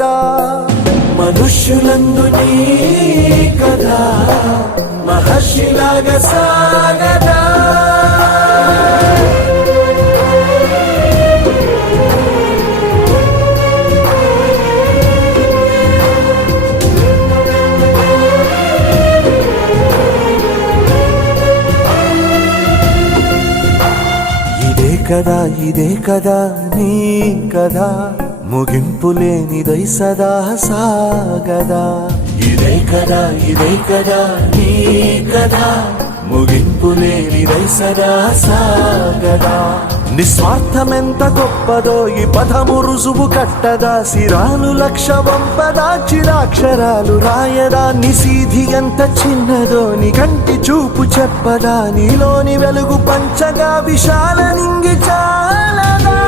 కదా మనుష్యులందు నీ కదా మహర్షిలాగా సాగదా ఇదే కదా నీ కదా ముగింపు లేనిదై సదా సాగదా ఇదే కదా నీ కదా ముగింపు లేనిదై సదా సాగదా నిస్వార్థమెంత గొప్పదో ఈ పదము రుజువు కట్టదా సిరాలు లక్ష వంపదా చిరాక్షరాలు రాయదా నిసీధి ఎంత చిన్నదో నీ కంటి చూపు చెప్పదా నీలోని వెలుగు పంచగా విశాల నింగి చాలదా